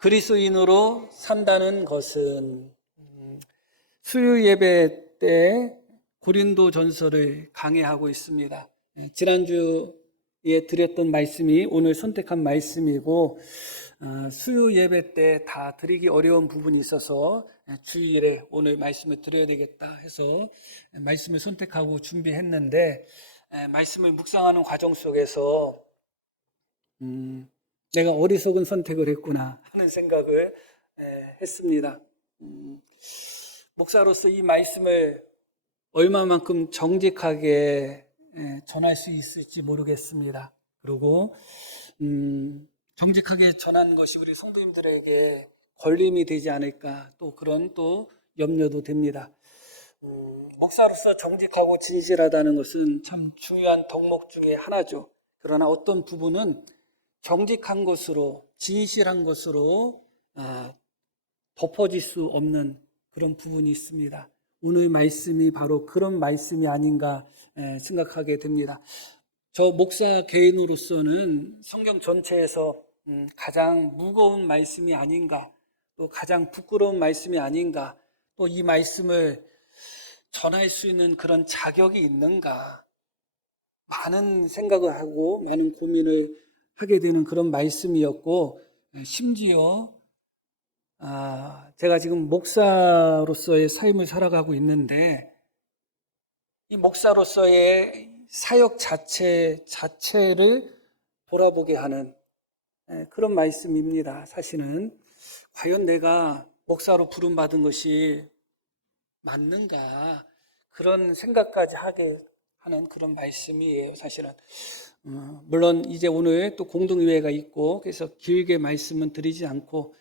그리스도인으로 산다는 것은 수요 예배 때 고린도 전서를 강해하고 있습니다. 지난주에 드렸던 말씀이 오늘 선택한 말씀이고, 수요 예배 때 다 드리기 어려운 부분이 있어서 주일에 오늘 말씀을 드려야 되겠다 해서 말씀을 선택하고 준비했는데, 말씀을 묵상하는 과정 속에서 내가 어리석은 선택을 했구나 하는 생각을 했습니다. 목사로서 이 말씀을 얼마만큼 정직하게 전할 수 있을지 모르겠습니다. 그리고 정직하게 전하는 것이 우리 성도님들에게 걸림이 되지 않을까, 또 그런 또 염려도 됩니다. 목사로서 정직하고 진실하다는 것은 참 중요한 덕목 중에 하나죠. 그러나 어떤 부분은 정직한 것으로, 진실한 것으로 덮어질 수 없는 그런 부분이 있습니다. 오늘 말씀이 바로 그런 말씀이 아닌가 생각하게 됩니다. 저 목사 개인으로서는 성경 전체에서 가장 무거운 말씀이 아닌가, 또 가장 부끄러운 말씀이 아닌가, 또 이 말씀을 전할 수 있는 그런 자격이 있는가, 많은 생각을 하고 많은 고민을 하게 되는 그런 말씀이었고, 심지어 제가 지금 목사로서의 삶을 살아가고 있는데, 이 목사로서의 사역 자체를 돌아보게 하는 그런 말씀입니다. 사실은 과연 내가 목사로 부름받은 것이 맞는가, 그런 생각까지 하게 하는 그런 말씀이에요. 사실은 물론 이제 오늘 또 공동의회가 있고 그래서 길게 말씀은 드리지 않고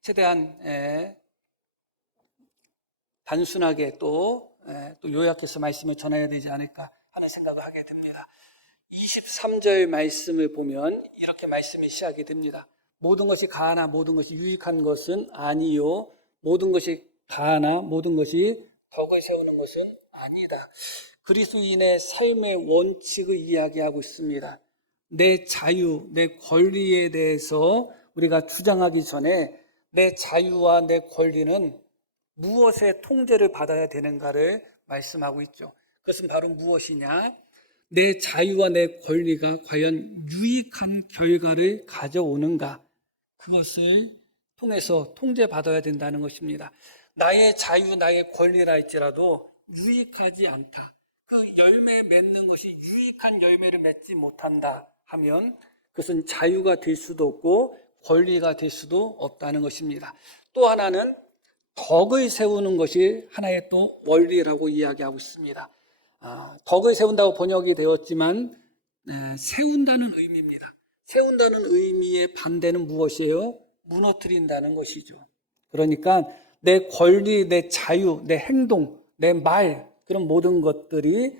최대한 단순하게 또 요약해서 말씀을 전해야 되지 않을까 하는 생각을 하게 됩니다. 23절 말씀을 보면 이렇게 말씀이 시작이 됩니다. 모든 것이 가하나 모든 것이 유익한 것은 아니요, 모든 것이 가하나 모든 것이 덕을 세우는 것은 아니다. 그리스도인의 삶의 원칙을 이야기하고 있습니다. 내 자유, 내 권리에 대해서 우리가 주장하기 전에 내 자유와 내 권리는 무엇의 통제를 받아야 되는가를 말씀하고 있죠. 그것은 바로 무엇이냐? 내 자유와 내 권리가 과연 유익한 결과를 가져오는가? 그것을 통해서 통제받아야 된다는 것입니다. 나의 자유, 나의 권리라 할지라도 유익하지 않다, 그 열매 맺는 것이 유익한 열매를 맺지 못한다 하면 그것은 자유가 될 수도 없고 권리가 될 수도 없다는 것입니다. 또 하나는 덕을 세우는 것이 하나의 또 원리라고 이야기하고 있습니다. 덕을 세운다고 번역이 되었지만 세운다는 의미입니다. 세운다는 의미의 반대는 무엇이에요? 무너뜨린다는 것이죠. 그러니까 내 권리, 내 자유, 내 행동, 내 말, 그런 모든 것들이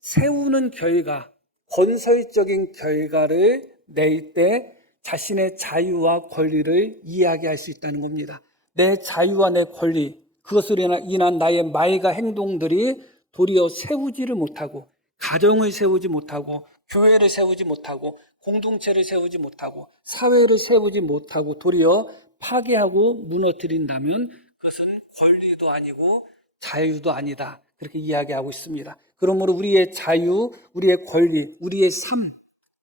세우는 결과, 건설적인 결과를 낼 때 자신의 자유와 권리를 이야기할 수 있다는 겁니다. 내 자유와 내 권리, 그것으로 인한 나의 말과 행동들이 도리어 세우지를 못하고, 가정을 세우지 못하고, 교회를 세우지 못하고, 공동체를 세우지 못하고, 사회를 세우지 못하고 도리어 파괴하고 무너뜨린다면 그것은 권리도 아니고 자유도 아니다, 그렇게 이야기하고 있습니다. 그러므로 우리의 자유, 우리의 권리, 우리의 삶,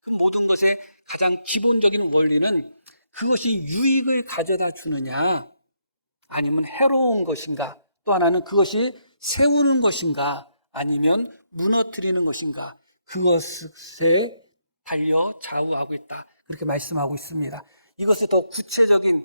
그 모든 것의 가장 기본적인 원리는 그것이 유익을 가져다 주느냐 아니면 해로운 것인가, 또 하나는 그것이 세우는 것인가 아니면 무너뜨리는 것인가, 그것에 달려 좌우하고 있다, 그렇게 말씀하고 있습니다. 이것을 더 구체적인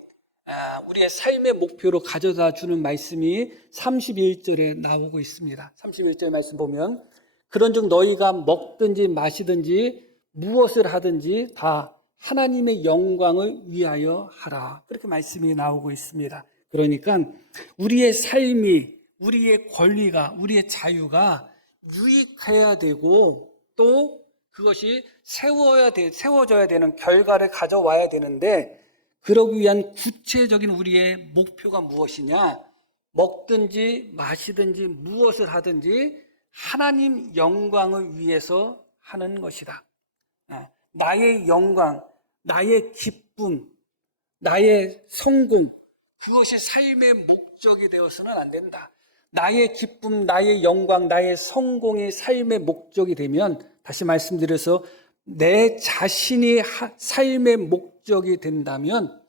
우리의 삶의 목표로 가져다 주는 말씀이 31절에 나오고 있습니다. 31절 말씀 보면 그런즉 너희가 먹든지 마시든지 무엇을 하든지 다 하나님의 영광을 위하여 하라, 그렇게 말씀이 나오고 있습니다. 그러니까 우리의 삶이, 우리의 권리가, 우리의 자유가 유익해야 되고 또 그것이 세워져야 되는 결과를 가져와야 되는데, 그러기 위한 구체적인 우리의 목표가 무엇이냐? 먹든지 마시든지 무엇을 하든지 하나님 영광을 위해서 하는 것이다. 나의 영광, 나의 기쁨, 나의 성공, 그것이 삶의 목적이 되어서는 안 된다. 나의 기쁨, 나의 영광, 나의 성공이 삶의 목적이 되면, 다시 말씀드려서 내 자신이 삶의 목적이 된다면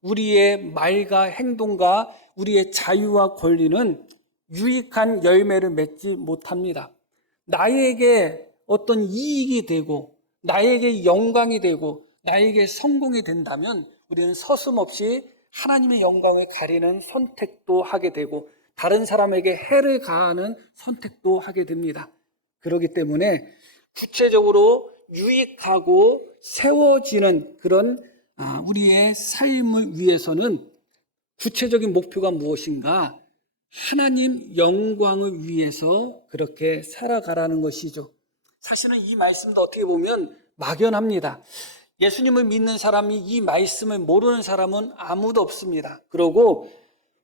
우리의 말과 행동과 우리의 자유와 권리는 유익한 열매를 맺지 못합니다. 나에게 어떤 이익이 되고 나에게 영광이 되고 나에게 성공이 된다면 우리는 서슴없이 하나님의 영광을 가리는 선택도 하게 되고 다른 사람에게 해를 가하는 선택도 하게 됩니다. 그렇기 때문에 구체적으로 유익하고 세워지는 그런 우리의 삶을 위해서는 구체적인 목표가 무엇인가? 하나님 영광을 위해서 그렇게 살아가라는 것이죠. 사실은 이 말씀도 어떻게 보면 막연합니다. 예수님을 믿는 사람이 이 말씀을 모르는 사람은 아무도 없습니다. 그러고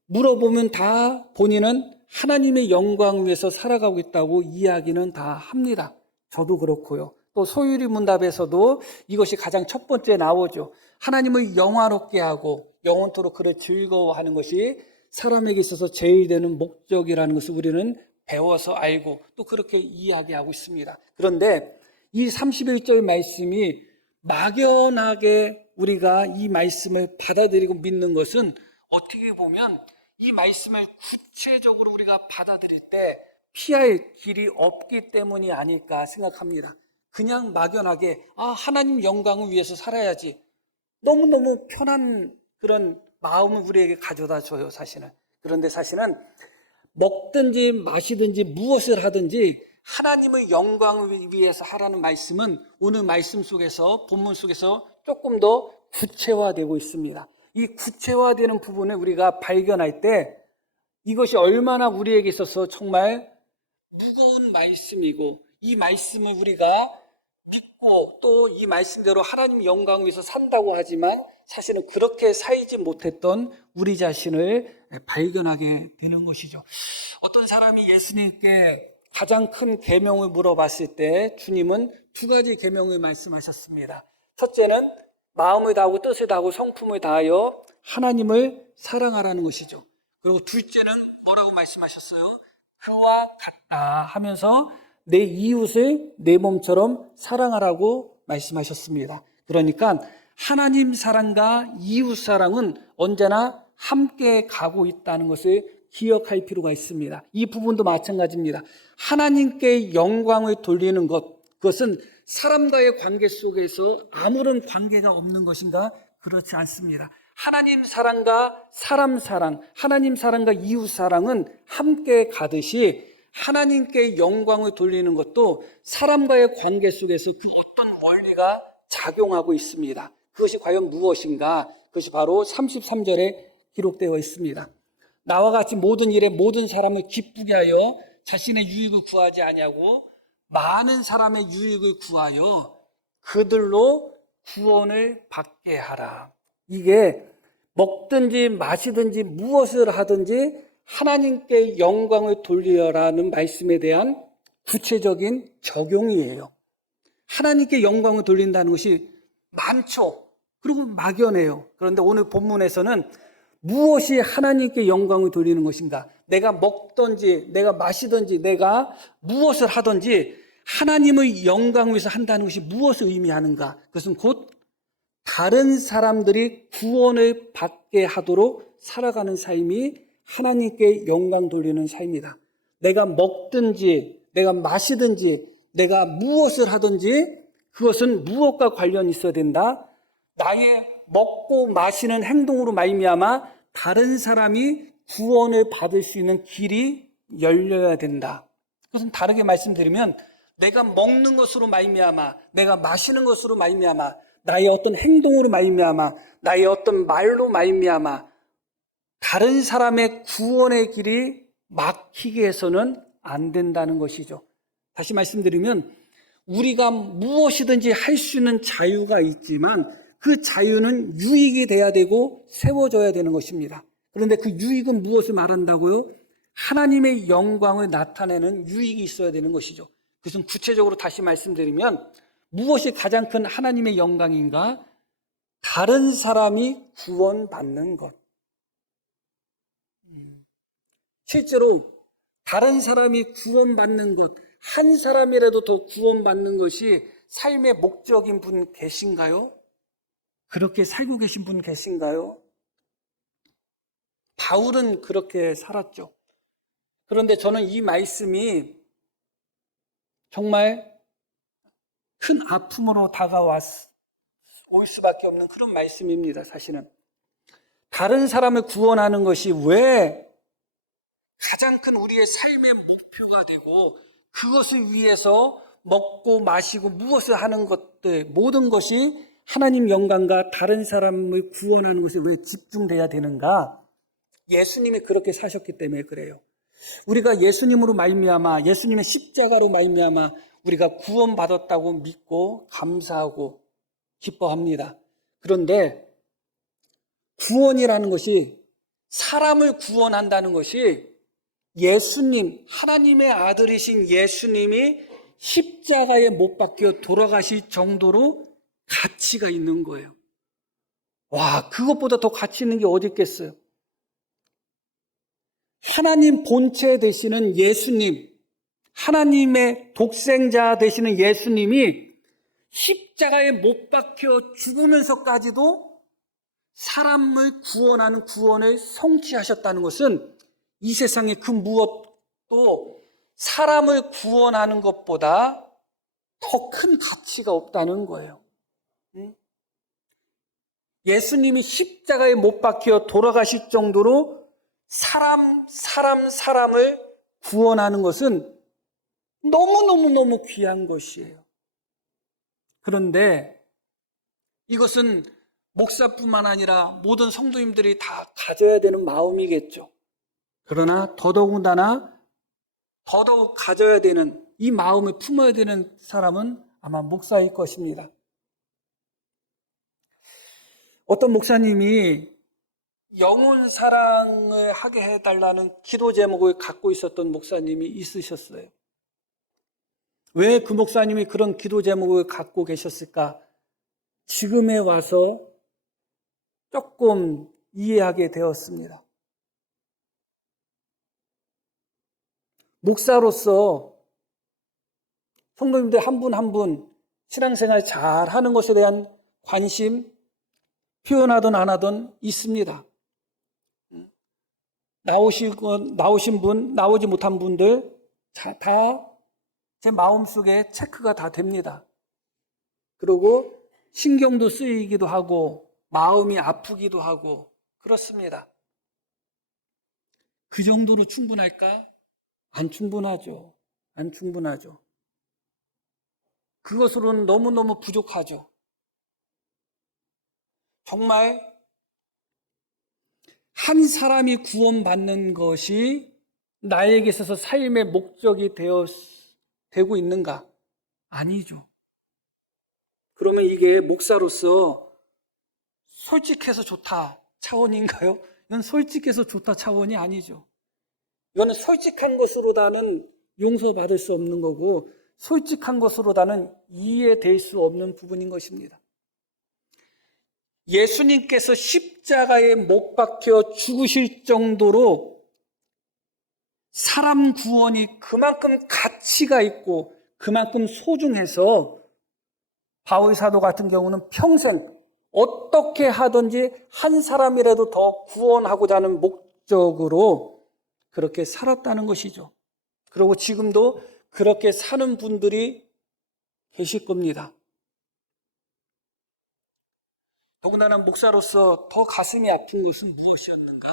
물어보면 다 본인은 하나님의 영광을 위해서 살아가고 있다고 이야기는 다 합니다. 저도 그렇고요. 또 소유리 문답에서도 이것이 가장 첫 번째 나오죠. 하나님을 영화롭게 하고 영원토록 그를 즐거워하는 것이 사람에게 있어서 제일 되는 목적이라는 것을 우리는 배워서 알고 또 그렇게 이야기하고 있습니다. 그런데 이 31절 말씀이 막연하게 우리가 이 말씀을 받아들이고 믿는 것은 어떻게 보면 이 말씀을 구체적으로 우리가 받아들일 때 피할 길이 없기 때문이 아닐까 생각합니다. 그냥 막연하게 하나님 영광을 위해서 살아야지, 너무너무 편한 그런 마음을 우리에게 가져다 줘요, 사실은. 그런데 사실은 먹든지 마시든지 무엇을 하든지 하나님의 영광을 위해서 하라는 말씀은 오늘 말씀 속에서, 본문 속에서 조금 더 구체화되고 있습니다. 이 구체화되는 부분을 우리가 발견할 때 이것이 얼마나 우리에게 있어서 정말 무거운 말씀이고, 이 말씀을 우리가 믿고 또 이 말씀대로 하나님 영광을 위해서 산다고 하지만 사실은 그렇게 살지 못했던 우리 자신을 발견하게 되는 것이죠. 어떤 사람이 예수님께 가장 큰 계명을 물어봤을 때 주님은 두 가지 계명을 말씀하셨습니다. 첫째는 마음을 다하고 뜻을 다하고 성품을 다하여 하나님을 사랑하라는 것이죠. 그리고 둘째는 뭐라고 말씀하셨어요? 그와 같다 하면서 내 이웃을 내 몸처럼 사랑하라고 말씀하셨습니다. 그러니까 하나님 사랑과 이웃 사랑은 언제나 함께 가고 있다는 것을 기억할 필요가 있습니다. 이 부분도 마찬가지입니다. 하나님께 영광을 돌리는 것, 그것은 사람과의 관계 속에서 아무런 관계가 없는 것인가? 그렇지 않습니다. 하나님 사랑과 사람 사랑, 하나님 사랑과 이웃 사랑은 함께 가듯이 하나님께 영광을 돌리는 것도 사람과의 관계 속에서 그 어떤 원리가 작용하고 있습니다. 그것이 과연 무엇인가? 그것이 바로 33절에 기록되어 있습니다. 나와 같이 모든 일에 모든 사람을 기쁘게 하여 자신의 유익을 구하지 아니하고 많은 사람의 유익을 구하여 그들로 구원을 받게 하라. 이게 먹든지 마시든지 무엇을 하든지 하나님께 영광을 돌리라는 말씀에 대한 구체적인 적용이에요. 하나님께 영광을 돌린다는 것이 많죠. 그리고 막연해요. 그런데 오늘 본문에서는 무엇이 하나님께 영광을 돌리는 것인가? 내가 먹든지 내가 마시든지 내가 무엇을 하든지 하나님의 영광을 위해서 한다는 것이 무엇을 의미하는가? 그것은 곧 다른 사람들이 구원을 받게 하도록 살아가는 삶이 하나님께 영광 돌리는 삶이다. 내가 먹든지 내가 마시든지 내가 무엇을 하든지 그것은 무엇과 관련이 있어야 된다. 나의 먹고 마시는 행동으로 말미암아 다른 사람이 구원을 받을 수 있는 길이 열려야 된다. 그것은 다르게 말씀드리면 내가 먹는 것으로 말미암아 내가 마시는 것으로 말미암아 나의 어떤 행동으로 말미암아 나의 어떤 말로 말미암아 다른 사람의 구원의 길이 막히게 해서는 안 된다는 것이죠. 다시 말씀드리면 우리가 무엇이든지 할 수 있는 자유가 있지만 그 자유는 유익이 돼야 되고 세워져야 되는 것입니다. 그런데 그 유익은 무엇을 말한다고요? 하나님의 영광을 나타내는 유익이 있어야 되는 것이죠. 그것은 구체적으로 다시 말씀드리면 무엇이 가장 큰 하나님의 영광인가? 다른 사람이 구원받는 것. 실제로 다른 사람이 구원받는 것, 한 사람이라도 더 구원받는 것이 삶의 목적인 분 계신가요? 그렇게 살고 계신 분 계신가요? 바울은 그렇게 살았죠. 그런데 저는 이 말씀이 정말 큰 아픔으로 올 수밖에 없는 그런 말씀입니다, 사실은. 다른 사람을 구원하는 것이 왜 가장 큰 우리의 삶의 목표가 되고 그것을 위해서 먹고 마시고 무엇을 하는 것들, 모든 것이 하나님 영광과 다른 사람을 구원하는 것에 왜 집중돼야 되는가? 예수님이 그렇게 사셨기 때문에 그래요. 우리가 예수님으로 말미암아, 예수님의 십자가로 말미암아 우리가 구원받았다고 믿고 감사하고 기뻐합니다. 그런데 구원이라는 것이, 사람을 구원한다는 것이 예수님, 하나님의 아들이신 예수님이 십자가에 못 박혀 돌아가실 정도로 가치가 있는 거예요. 와, 그것보다 더 가치 있는 게 어디 있겠어요? 하나님 본체 되시는 예수님, 하나님의 독생자 되시는 예수님이 십자가에 못 박혀 죽으면서까지도 사람을 구원하는 구원을 성취하셨다는 것은 이 세상에 그 무엇도 사람을 구원하는 것보다 더 큰 가치가 없다는 거예요. 예수님이 십자가에 못 박혀 돌아가실 정도로 사람을 구원하는 것은 너무너무 귀한 것이에요. 그런데 이것은 목사뿐만 아니라 모든 성도님들이 다 가져야 되는 마음이겠죠. 그러나 더더욱 가져야 되는, 이 마음을 품어야 되는 사람은 아마 목사일 것입니다. 어떤 목사님이 영혼 사랑을 하게 해달라는 기도 제목을 갖고 있었던 목사님이 있으셨어요. 왜 그 목사님이 그런 기도 제목을 갖고 계셨을까? 지금에 와서 조금 이해하게 되었습니다. 목사로서 성도님들 한 분 한 분 신앙생활 잘 하는 것에 대한 관심, 표현하든 안 하든 있습니다. 나오신 분, 나오지 못한 분들 다 제 마음속에 체크가 다 됩니다. 그리고 신경도 쓰이기도 하고 마음이 아프기도 하고 그렇습니다. 그 정도로 충분할까? 안 충분하죠. 그것으로는 너무너무 부족하죠. 정말 한 사람이 구원받는 것이 나에게 있어서 삶의 목적이 되고 있는가? 아니죠. 그러면 이게 목사로서 솔직해서 좋다 차원인가요? 이건 솔직해서 좋다 차원이 아니죠. 이거는 솔직한 것으로다는 용서받을 수 없는 거고, 솔직한 것으로다는 이해될 수 없는 부분인 것입니다. 예수님께서 십자가에 못 박혀 죽으실 정도로 사람 구원이 그만큼 가치가 있고 그만큼 소중해서 바울 사도 같은 경우는 평생 어떻게 하든지 한 사람이라도 더 구원하고자 하는 목적으로 그렇게 살았다는 것이죠. 그리고 지금도 그렇게 사는 분들이 계실 겁니다. 더군다나 목사로서 더 가슴이 아픈 것은 무엇이었는가?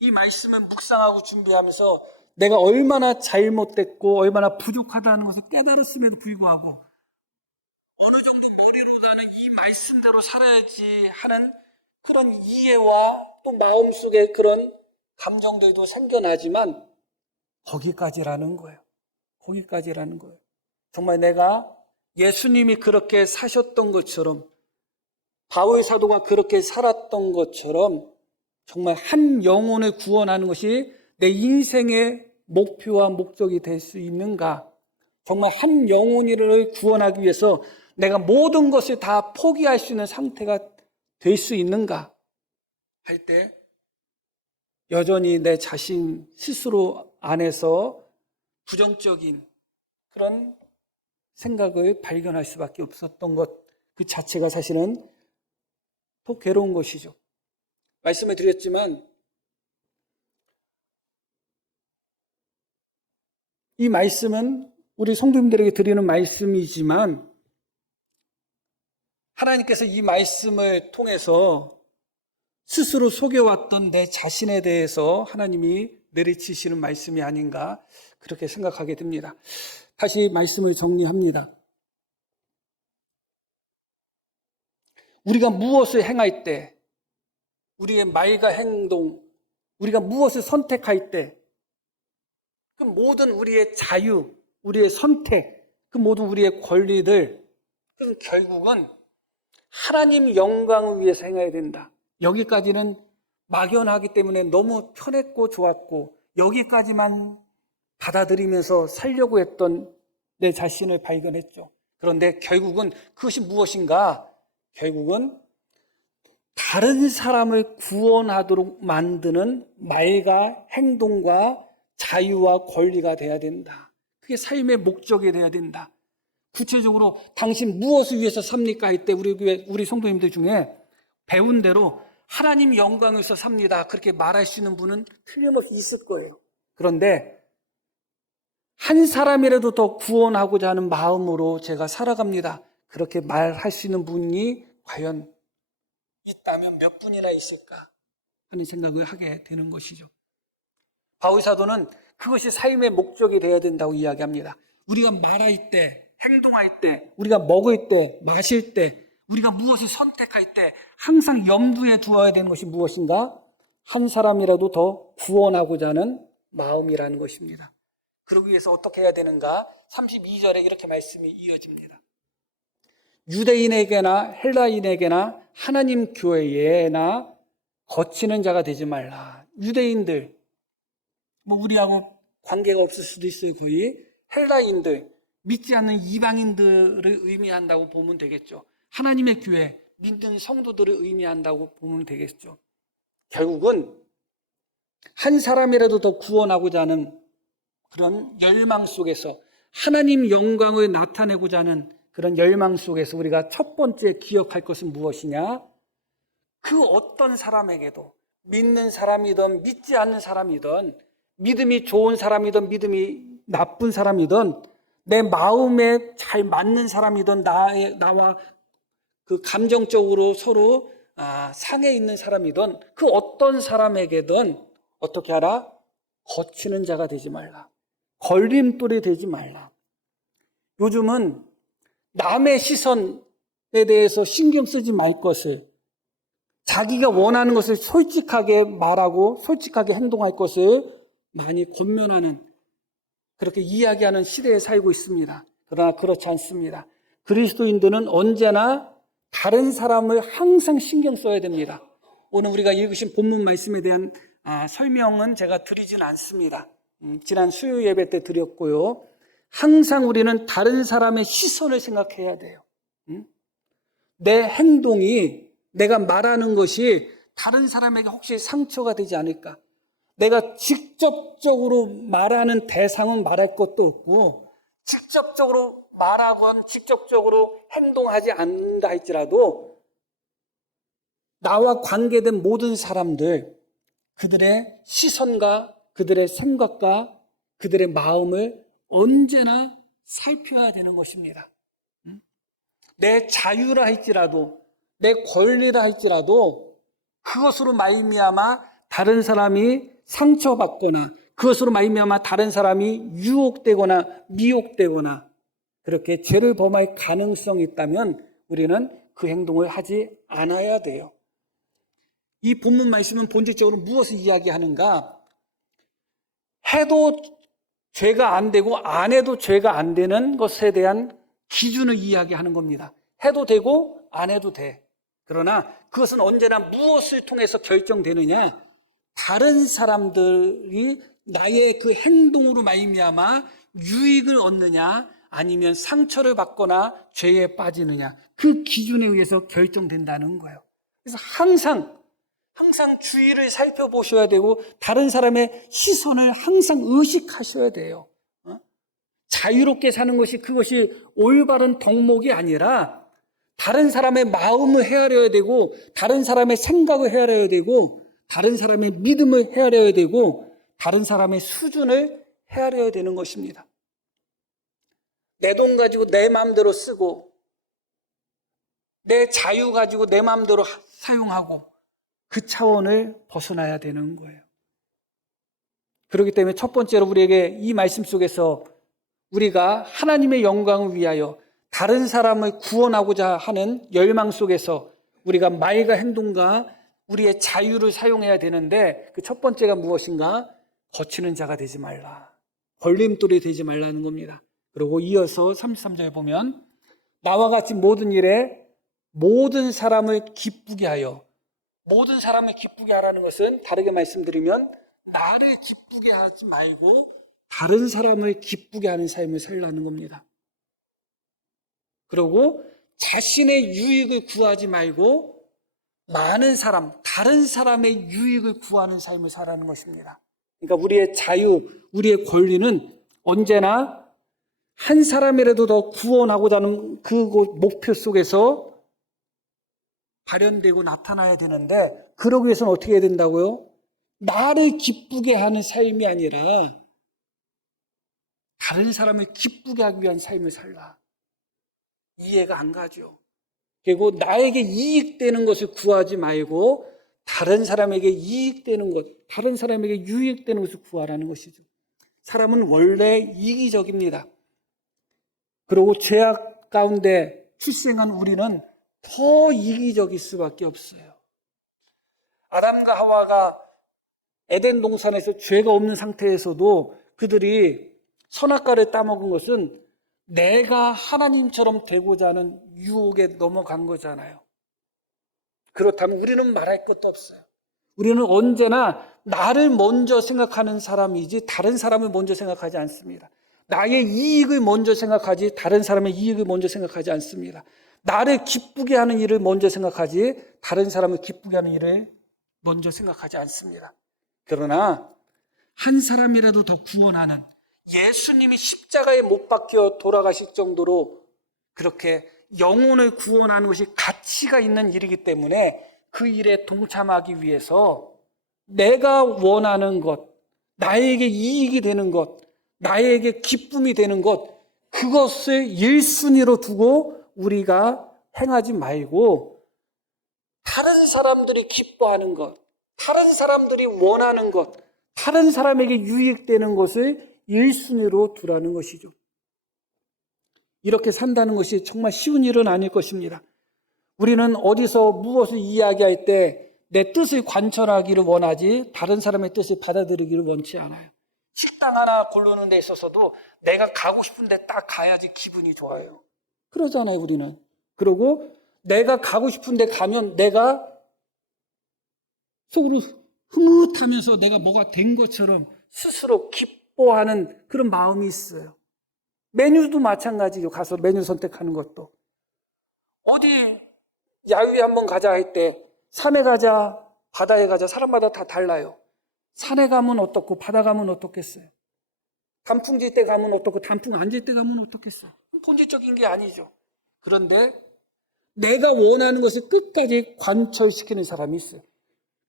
이 말씀을 묵상하고 준비하면서 내가 얼마나 잘못됐고 얼마나 부족하다는 것을 깨달았음에도 불구하고 어느 정도 머리로다는 이 말씀대로 살아야지 하는 그런 이해와 또 마음속에 그런 감정들도 생겨나지만 거기까지라는 거예요. 정말 내가 예수님이 그렇게 사셨던 것처럼, 바울 사도가 그렇게 살았던 것처럼 정말 한 영혼을 구원하는 것이 내 인생의 목표와 목적이 될 수 있는가? 정말 한 영혼을 구원하기 위해서 내가 모든 것을 다 포기할 수 있는 상태가 될 수 있는가 할 때 여전히 내 자신 스스로 안에서 부정적인 그런 생각을 발견할 수밖에 없었던 것 그 자체가 사실은 더 괴로운 것이죠. 말씀을 드렸지만 이 말씀은 우리 성도님들에게 드리는 말씀이지만 하나님께서 이 말씀을 통해서 스스로 속여왔던 내 자신에 대해서 하나님이 내리치시는 말씀이 아닌가 그렇게 생각하게 됩니다. 다시 말씀을 정리합니다. 우리가 무엇을 행할 때, 우리의 말과 행동, 우리가 무엇을 선택할 때, 그 모든 우리의 자유, 우리의 선택, 그 모든 우리의 권리들, 그 결국은 하나님 영광을 위해서 행해야 된다. 여기까지는 막연하기 때문에 너무 편했고 좋았고 여기까지만 받아들이면서 살려고 했던 내 자신을 발견했죠. 그런데 결국은 그것이 무엇인가? 결국은 다른 사람을 구원하도록 만드는 말과 행동과 자유와 권리가 돼야 된다. 그게 삶의 목적이 돼야 된다. 구체적으로 당신 무엇을 위해서 삽니까? 할 때 우리 성도님들 중에 배운 대로 하나님 영광을 위해서 삽니다. 그렇게 말할 수 있는 분은 틀림없이 있을 거예요. 그런데 한 사람이라도 더 구원하고자 하는 마음으로 제가 살아갑니다. 그렇게 말할 수 있는 분이 과연 있다면 몇 분이나 있을까 하는 생각을 하게 되는 것이죠. 바울 사도는 그것이 삶의 목적이 되어야 된다고 이야기합니다. 우리가 말할 때, 행동할 때, 우리가 먹을 때, 마실 때, 우리가 무엇을 선택할 때 항상 염두에 두어야 되는 것이 무엇인가? 한 사람이라도 더 구원하고자 하는 마음이라는 것입니다. 그러기 위해서 어떻게 해야 되는가? 32절에 이렇게 말씀이 이어집니다. 유대인에게나 헬라인에게나 하나님 교회에나 거치는 자가 되지 말라. 유대인들, 우리하고 관계가 없을 수도 있어요. 거의 헬라인들, 믿지 않는 이방인들을 의미한다고 보면 되겠죠. 하나님의 교회, 믿는 성도들을 의미한다고 보면 되겠죠. 결국은 한 사람이라도 더 구원하고자 하는 그런 열망 속에서 하나님 영광을 나타내고자 하는 그런 열망 속에서 우리가 첫 번째 기억할 것은 무엇이냐? 그 어떤 사람에게도 믿는 사람이든 믿지 않는 사람이든 믿음이 좋은 사람이든 믿음이 나쁜 사람이든 내 마음에 잘 맞는 사람이든 나와 그 감정적으로 서로 상해 있는 사람이든 그 어떤 사람에게든 어떻게 하라? 거치는 자가 되지 말라. 걸림돌이 되지 말라. 요즘은 남의 시선에 대해서 신경 쓰지 말 것을, 자기가 원하는 것을 솔직하게 말하고 솔직하게 행동할 것을 많이 권면하는, 그렇게 이야기하는 시대에 살고 있습니다. 그러나 그렇지 않습니다. 그리스도인들은 언제나 다른 사람을 항상 신경 써야 됩니다. 오늘 우리가 읽으신 본문 말씀에 대한 설명은 제가 드리진 않습니다. 지난 수요 예배 때 드렸고요. 항상 우리는 다른 사람의 시선을 생각해야 돼요. 내 행동이, 내가 말하는 것이 다른 사람에게 혹시 상처가 되지 않을까? 내가 직접적으로 말하는 대상은 말할 것도 없고 직접적으로 말하건 직접적으로 행동하지 않는다 할지라도 나와 관계된 모든 사람들, 그들의 시선과 그들의 생각과 그들의 마음을 언제나 살펴야 되는 것입니다. 내 자유라 할지라도 내 권리라 할지라도 그것으로 말미암아 다른 사람이 상처받거나 그것으로 말미암아 다른 사람이 유혹되거나 미혹되거나 그렇게 죄를 범할 가능성이 있다면 우리는 그 행동을 하지 않아야 돼요. 이 본문 말씀은 본질적으로 무엇을 이야기하는가? 해도 죄가 안 되고 안 해도 죄가 안 되는 것에 대한 기준을 이야기하는 겁니다. 해도 되고 안 해도 돼. 그러나 그것은 언제나 무엇을 통해서 결정되느냐? 다른 사람들이 나의 그 행동으로 말미암아 유익을 얻느냐 아니면 상처를 받거나 죄에 빠지느냐, 그 기준에 의해서 결정된다는 거예요. 그래서 항상 주위를 살펴보셔야 되고 다른 사람의 시선을 항상 의식하셔야 돼요. 자유롭게 사는 것이 그것이 올바른 덕목이 아니라 다른 사람의 마음을 헤아려야 되고 다른 사람의 생각을 헤아려야 되고 다른 사람의 믿음을 헤아려야 되고 다른 사람의 수준을 헤아려야 되는 것입니다. 내 돈 가지고 내 마음대로 쓰고 내 자유 가지고 내 마음대로 사용하고 그 차원을 벗어나야 되는 거예요. 그렇기 때문에 첫 번째로 우리에게 이 말씀 속에서 우리가 하나님의 영광을 위하여 다른 사람을 구원하고자 하는 열망 속에서 우리가 말과 행동과 우리의 자유를 사용해야 되는데 그 첫 번째가 무엇인가? 거치는 자가 되지 말라. 걸림돌이 되지 말라는 겁니다. 그리고 이어서 33절에 보면 나와 같이 모든 일에 모든 사람을 기쁘게 하여, 모든 사람을 기쁘게 하라는 것은 다르게 말씀드리면 나를 기쁘게 하지 말고 다른 사람을 기쁘게 하는 삶을 살라는 겁니다. 그리고 자신의 유익을 구하지 말고 많은 사람, 다른 사람의 유익을 구하는 삶을 살라는 것입니다. 그러니까 우리의 자유, 우리의 권리는 언제나 한 사람이라도 더 구원하고자 하는 그 목표 속에서 발현되고 나타나야 되는데 그러기 위해서는 어떻게 해야 된다고요? 나를 기쁘게 하는 삶이 아니라 다른 사람을 기쁘게 하기 위한 삶을 살라. 이해가 안 가죠. 그리고 나에게 이익되는 것을 구하지 말고 다른 사람에게 이익되는 것, 다른 사람에게 유익되는 것을 구하라는 것이죠. 사람은 원래 이기적입니다. 그리고 죄악 가운데 출생한 우리는 더 이기적일 수밖에 없어요. 아담과 하와가 에덴 동산에서 죄가 없는 상태에서도 그들이 선악과를 따먹은 것은 내가 하나님처럼 되고자 하는 유혹에 넘어간 거잖아요. 그렇다면 우리는 말할 것도 없어요. 우리는 언제나 나를 먼저 생각하는 사람이지 다른 사람을 먼저 생각하지 않습니다. 나의 이익을 먼저 생각하지 다른 사람의 이익을 먼저 생각하지 않습니다. 나를 기쁘게 하는 일을 먼저 생각하지 다른 사람을 기쁘게 하는 일을 먼저 생각하지 않습니다. 그러나 한 사람이라도 더 구원하는, 예수님이 십자가에 못 박혀 돌아가실 정도로 그렇게 영혼을 구원하는 것이 가치가 있는 일이기 때문에 그 일에 동참하기 위해서 내가 원하는 것, 나에게 이익이 되는 것, 나에게 기쁨이 되는 것, 그것을 1순위로 두고 우리가 행하지 말고 다른 사람들이 기뻐하는 것, 다른 사람들이 원하는 것, 다른 사람에게 유익되는 것을 1순위로 두라는 것이죠. 이렇게 산다는 것이 정말 쉬운 일은 아닐 것입니다. 우리는 어디서 무엇을 이야기할 때 내 뜻을 관철하기를 원하지 다른 사람의 뜻을 받아들이기를 원치 않아요. 식당 하나 고르는 데 있어서도 내가 가고 싶은데 딱 가야지 기분이 좋아요. 그러잖아요, 우리는. 그리고 내가 가고 싶은데 가면 내가 속으로 흐뭇하면서 내가 뭐가 된 것처럼 스스로 기뻐하는 그런 마음이 있어요. 메뉴도 마찬가지죠. 가서 메뉴 선택하는 것도. 어디 야유회 한번 가자 할 때 산에 가자, 바다에 가자, 사람마다 다 달라요. 산에 가면 어떻고 바다 가면 어떻겠어요? 단풍 질 때 가면 어떻고 단풍 안 질 때 가면 어떻겠어요? 본질적인 게 아니죠. 그런데 내가 원하는 것을 끝까지 관철시키는 사람이 있어요.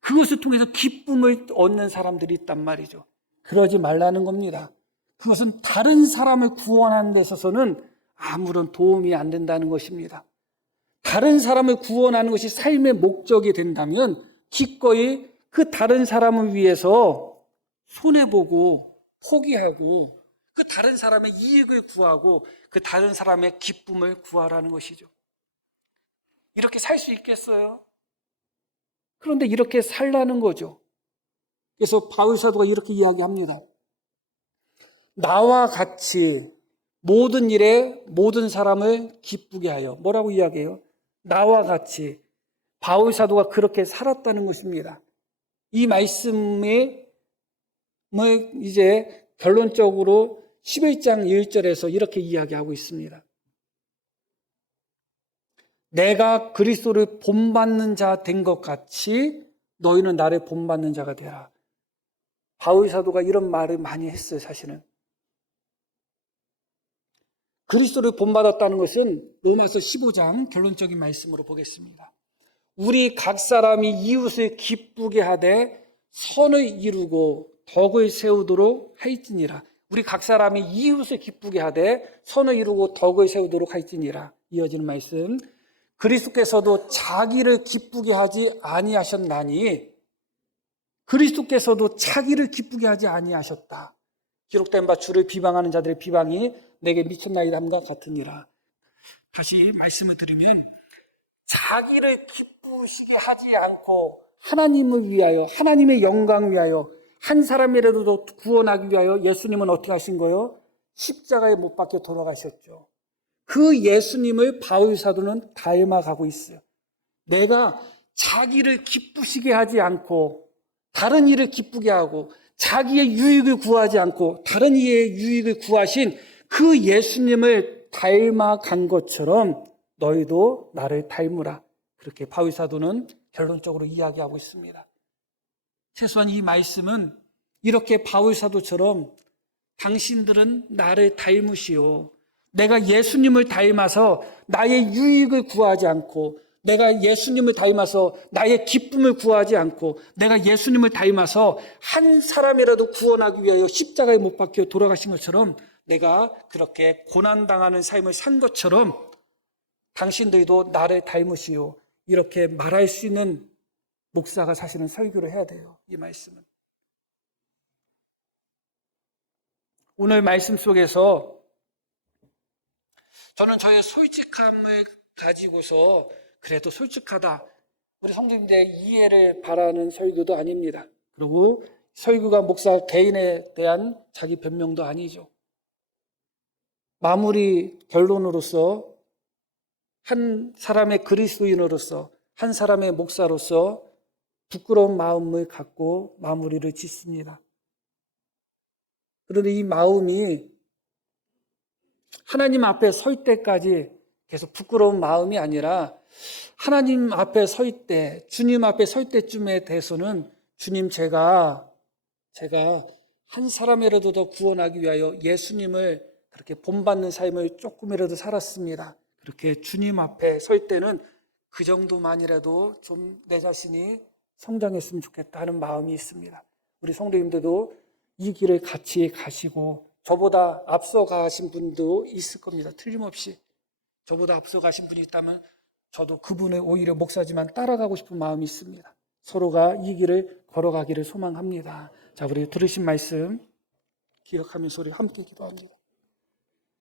그것을 통해서 기쁨을 얻는 사람들이 있단 말이죠. 그러지 말라는 겁니다. 그것은 다른 사람을 구원하는 데 있어서는 아무런 도움이 안 된다는 것입니다. 다른 사람을 구원하는 것이 삶의 목적이 된다면 기꺼이 그 다른 사람을 위해서 손해보고 포기하고 그 다른 사람의 이익을 구하고 그 다른 사람의 기쁨을 구하라는 것이죠. 이렇게 살 수 있겠어요? 그런데 이렇게 살라는 거죠. 그래서 바울 사도가 이렇게 이야기합니다. 나와 같이 모든 일에 모든 사람을 기쁘게 하여. 뭐라고 이야기해요? 나와 같이. 바울 사도가 그렇게 살았다는 것입니다. 이 말씀을 이제 결론적으로 11장 1절에서 이렇게 이야기하고 있습니다. 내가 그리스도를 본받는 자 된 것 같이 너희는 나를 본받는 자가 되라. 바울 사도가 이런 말을 많이 했어요, 사실은. 그리스도를 본받았다는 것은 로마서 15장 결론적인 말씀으로 보겠습니다. 우리 각 사람이 이웃을 기쁘게 하되 선을 이루고 덕을 세우도록 하였지니라. 우리 각 사람이 이웃을 기쁘게 하되 선을 이루고 덕을 세우도록 하였지니라. 이어지는 말씀. 그리스도께서도 자기를 기쁘게 하지 아니하셨나니 그리스도께서도 자기를 기쁘게 하지 아니하셨다. 기록된 바 주를 비방하는 자들의 비방이 내게 미쳤나이다 함과 같으니라. 다시 말씀을 드리면 자기를 기쁘시게 하지 않고 하나님을 위하여 하나님의 영광 위하여 한 사람이라도 구원하기 위하여 예수님은 어떻게 하신 거예요? 십자가에 못 박혀 돌아가셨죠. 그 예수님을 바울 사도는 닮아가고 있어요. 내가 자기를 기쁘시게 하지 않고 다른 이를 기쁘게 하고 자기의 유익을 구하지 않고 다른 이의 유익을 구하신 그 예수님을 닮아간 것처럼 너희도 나를 닮으라. 그렇게 바울 사도는 결론적으로 이야기하고 있습니다. 최소한 이 말씀은 이렇게 바울 사도처럼 당신들은 나를 닮으시오. 내가 예수님을 닮아서 나의 유익을 구하지 않고 내가 예수님을 닮아서 나의 기쁨을 구하지 않고 내가 예수님을 닮아서 한 사람이라도 구원하기 위하여 십자가에 못 박혀 돌아가신 것처럼 내가 그렇게 고난당하는 삶을 산 것처럼 당신들도 나를 닮으시오. 이렇게 말할 수 있는 목사가 사실은 설교를 해야 돼요. 이 말씀은. 오늘 말씀 속에서 저는 저의 솔직함을 가지고서 그래도 솔직하다. 우리 성도님들의 이해를 바라는 설교도 아닙니다. 그리고 설교가 목사 개인에 대한 자기 변명도 아니죠. 마무리 결론으로서 한 사람의 그리스도인으로서 한 사람의 목사로서 부끄러운 마음을 갖고 마무리를 짓습니다. 그런데 이 마음이 하나님 앞에 설 때까지 계속 부끄러운 마음이 아니라 하나님 앞에 설 때, 주님 앞에 설 때쯤에 대해서는 주님 제가 한 사람이라도 더 구원하기 위하여 예수님을 그렇게 본받는 삶을 조금이라도 살았습니다. 그렇게 주님 앞에 설 때는 그 정도만이라도 좀 내 자신이 성장했으면 좋겠다 하는 마음이 있습니다. 우리 성도님들도 이 길을 같이 가시고 저보다 앞서 가신 분도 있을 겁니다. 틀림없이. 저보다 앞서 가신 분이 있다면 저도 그분의 오히려 목사지만 따라가고 싶은 마음이 있습니다. 서로가 이 길을 걸어가기를 소망합니다. 자, 우리 들으신 말씀 기억하면서 우리 함께 기도합니다.